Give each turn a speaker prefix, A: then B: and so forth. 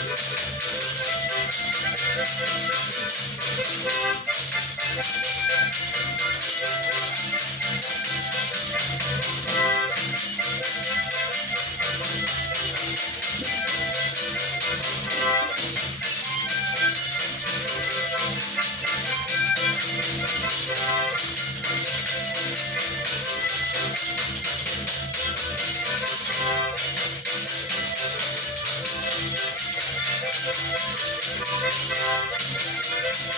A: Thank you. Thank you.